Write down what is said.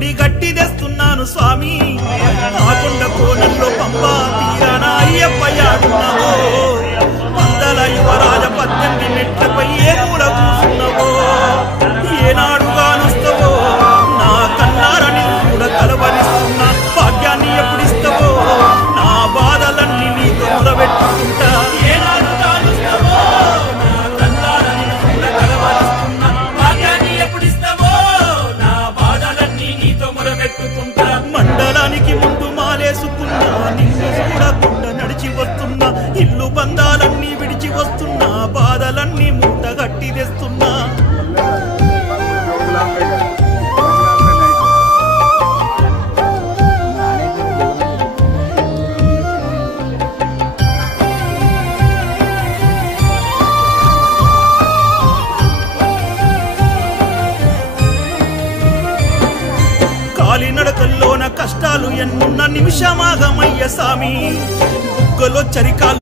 గుడి గట్టి తెస్తున్నాను స్వామి ఆకొండ కోనల్లో పంబా తీరాన అయ్యప్ప యాడున్నావో పందల యువరాజ 18 మెట్లపై ఏ మూల కూసున్నావో ఏనాడు గానుస్తావో నా కన్నారని కూడా కలవరిస్తున్నా భాగ్యాన్ని ఎప్పుడిస్తావో నా బాధలన్నీ నీతో మొదలుపెట్టుకుంటా ఏనాడు గానుస్తావో నా కన్నారని కూడా కలవరిస్తున్నా భాగ్యాన్ని ఎప్పుడిస్తావో నా బాధలన్నీ నీతో మొదలుపెట్టుకుంటా మండలానికి ముందు మాలేసుకున్నా నిన్ను చూడకుండా నడిచి వస్తున్నా ఇల్లు బంధాలన్నీ విడిచి వస్తున్నా బాధలన్నీ మూట గట్టి తెస్తున్నా కాలినడకల్లోన కష్టాలు ఎన్నున్న నిమిషమాగమయ్య సామి బుగ్గలో చరికాలు